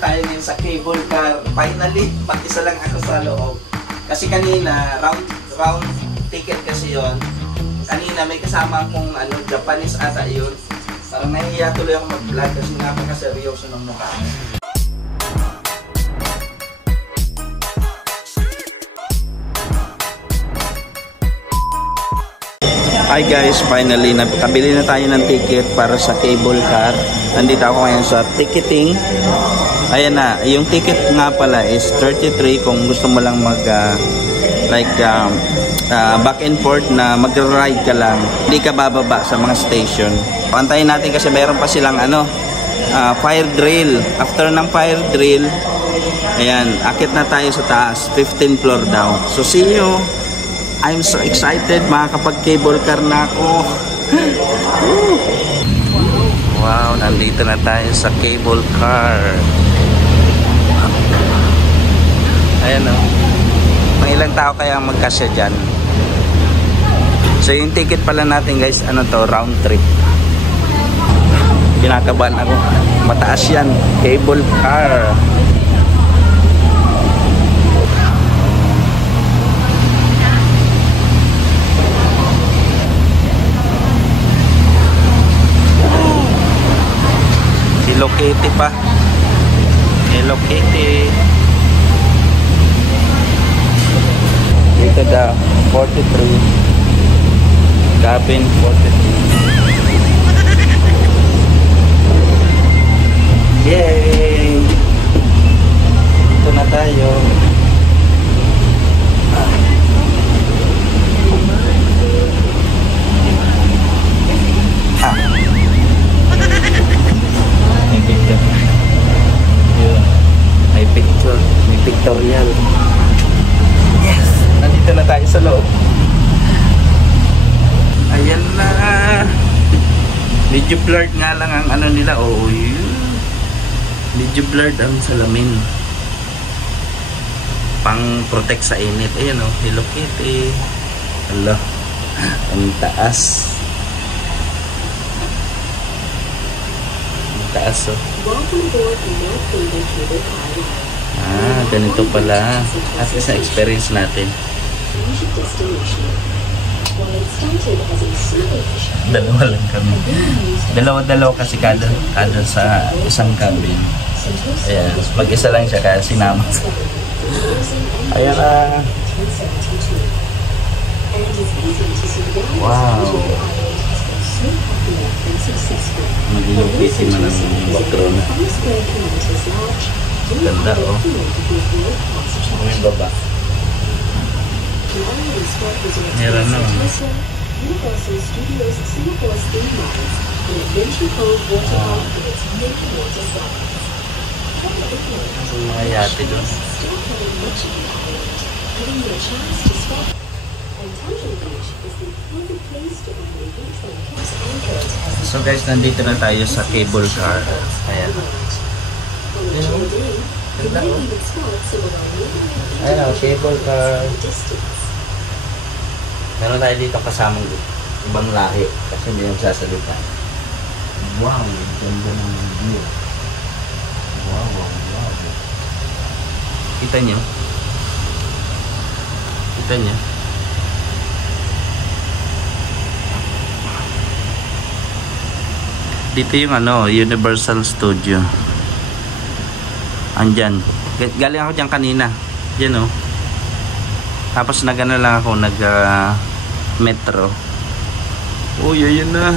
tayo ngayon sa cable car. Finally, mag-isa lang ako sa loob. Kasi kanina, round ticket kasi yon. Kanina may kasama akong Japanese ata yun. Parang nahihiya tuloy ako mag-vlog kasi napaka-seryoso ng mukha. Hi guys, finally nakabili na tayo ng ticket para sa cable car. Nandito ako ngayon sa ticketing. Ayan na, yung ticket nga pala is 33 kung gusto mo lang mag back and forth na mag-ride ka lang. Hindi ka bababa sa mga station. Antayin natin kasi mayroon pa silang fire drill. After ng fire drill, ayan, akit na tayo sa taas, 15th floor daw. So see you. I'm so excited, makakapag-cable car na ako. Wow, nandito na tayo sa cable car. Ayan o. Mga ilang tao kaya magkasya dyan. So yung ticket pala natin guys, round trip. Kinakabahan ako. Mataas yan, cable car. Hello Kitty pa. Hello Kitty. Ito daw, 43. Cabin 43. Yay! Ito na tayo. May pictorial. Yes! Nandito na tayo sa loob. Ayan na. Medyo blurred nga lang ang nila. Oh, medyo blurred ang salamin. Pang protect sa init. Ayan o. Hello Kitty. Hello. Ang taas. Ang taas o. Ganito pala. At isa experience natin. Dalawa lang kami. Dalawa kasi kada sa isang cabin. Ayan. Mag-isa lang siya kaya sinama. Ayan na. Wow. Magiging busy man ang background. Ganda oh. May baba. Meron na. Mga yate doon. So guys, nandito na tayo sa cable car. Ayan. Ayan, cable car. Meron tayo dito kasamang ibang lahi kasi hindi nagsasalita. Wow, ganda ng view. Wow. Kita nyo? Dito yung Universal Studio. Andyan. Galing ako dyan kanina. Dyan o. Tapos lang ako, metro. Uy, ayun na.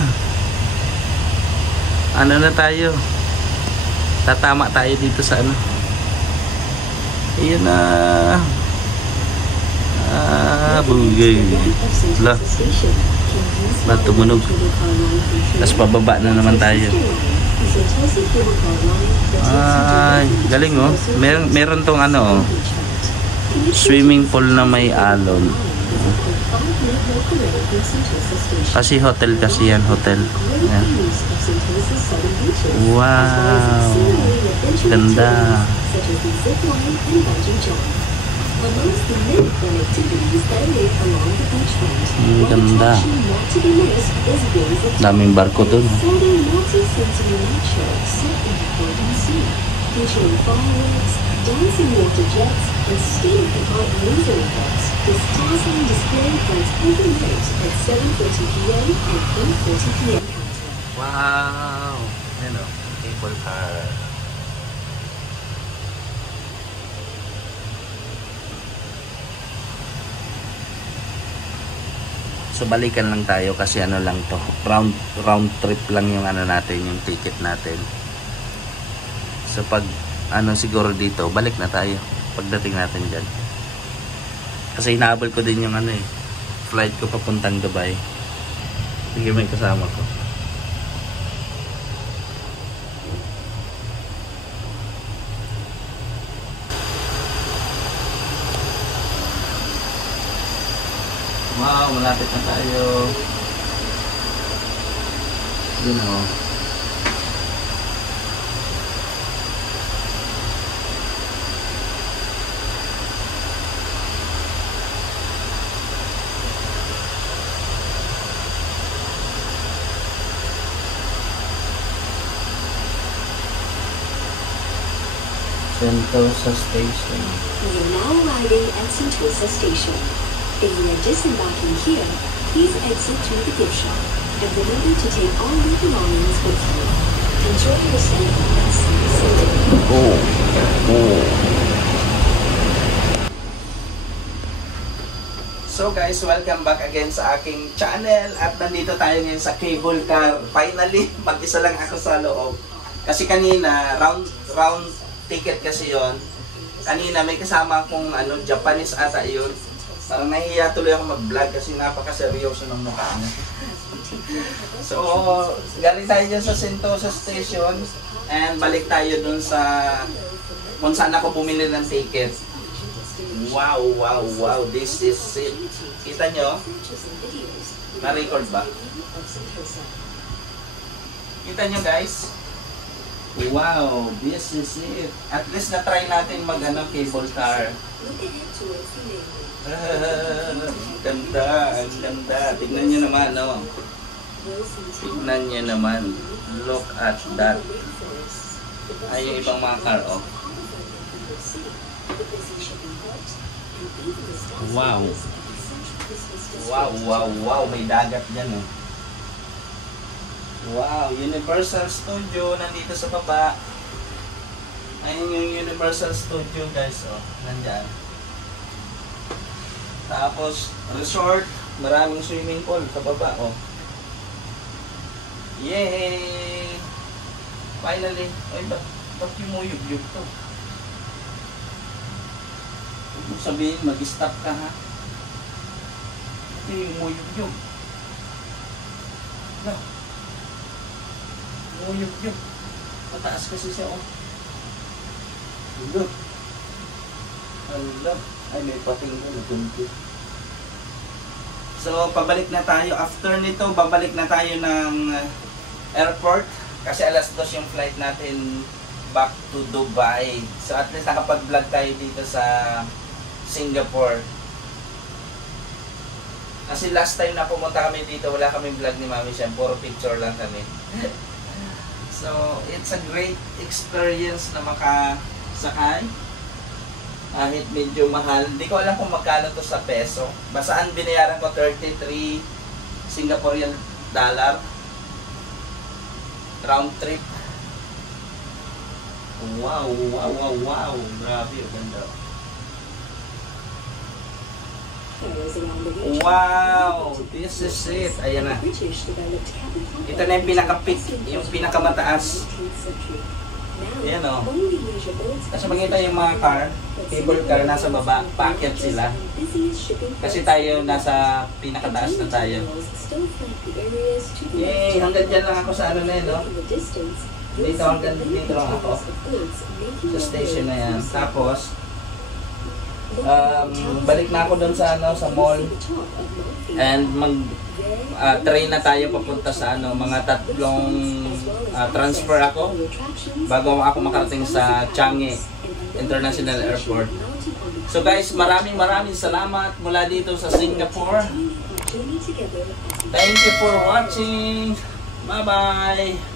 Ano na tayo? Tatama tayo dito sa Ayun na. Bugay. Tumunog. Tapos pababa na naman tayo. Ay, galing oh. Meron tong swimming pool na may alon. Kasi hotel kasi yan, hotel. Ayan. Wow. Ganda. Ganda. Daming barko dun. featuring fireworks, dancing water jets, and state-of-the-art laser effects. This dazzling display runs every night at 7:30 p.m. and 8:40 p.m. Wow! Ano? Cable car. So balikan lang tayo kasi ano lang to, round trip lang yung ano natin, yung ticket natin. So pag ano siguro dito, balik na tayo pagdating natin diyan. Kasi hinahabol ko din yung ano flight ko papuntang Dubai. Sige, may kasama ko. Wow, malapit na tayo. Yun o. Sentosa Station. We are now arriving at Sentosa Station. If you are disembarking here, please exit to the gift shop and remember to take all your belongings with you. Enjoy yourself at Sentosa. So guys, welcome back again sa aking channel at nandito tayo ngayon sa cable car. Finally, mag-isa lang ako sa loob. Kasi kanina, round ticket kasi yon. Kanina may kasama akong Japanese ata yun. Parang nahihiya tuloy ako mag-vlog kasi napaka-seryoso ng mukha niya. So, galing tayo dyan sa Sentosa Station and balik tayo dun sa kung saan ako bumili ng ticket. Wow, wow, wow, this is it. Kita nyo? Na-record ba? Kita nyo guys? Wow, this is it. At least na-try natin cable car. Ganda, ang ganda. Tignan nyo naman, no? Tignan nyo naman. Look at that. Ay, yung ibang mga car, oh. Wow. Wow, wow, wow. May dagat dyan, oh. Wow, Universal Studio. Nandito sa baba. Ayun yung Universal Studio, guys, oh. Nandyan. Tapos, resort, maraming swimming pool sa baba, oh. Yay! Finally, ay, ba't yumuyog-yug to? Huwag mo sabihin, mag-stop ka, ha? Ba't yumuyog-yug? No. Yumuyog-yug. Mataas kasi siya, oh. Look. Hello. Ay, may pating na. So, pabalik na tayo. After nito, babalik na tayo ng airport. Kasi alas 2 yung flight natin back to Dubai. So, at least nakapag-vlog tayo dito sa Singapore. Kasi last time na pumunta kami dito, wala kami vlog ni Mami Siya. Puro picture lang kami. So, it's a great experience na makasakay. Kahit medyo mahal. Hindi ko alam kung magkano to sa peso. Basaan binayaran ko 33 Singaporean dollar. Round trip. Wow, wow, wow, wow. Grabe, ganda. Wow, this is it. Ayan na. Ito na yung pinaka-peak, yung pinakamataas. Ayan o. Kasi makita yung mga car, cable car, nasa baba, paakyat sila. Kasi tayo nasa pinakataas na tayo. Yay! Hanggang dyan lang ako sa ano na yun, no? Dito hanggang dito lang ako. Sa station na yan. Tapos, balik na ako doon sa sa mall. And train na tayo papunta sa mga tatlong transfer ako bago ako makarating sa Changi International Airport. So guys, maraming salamat mula dito sa Singapore. Thank you for watching. Bye bye.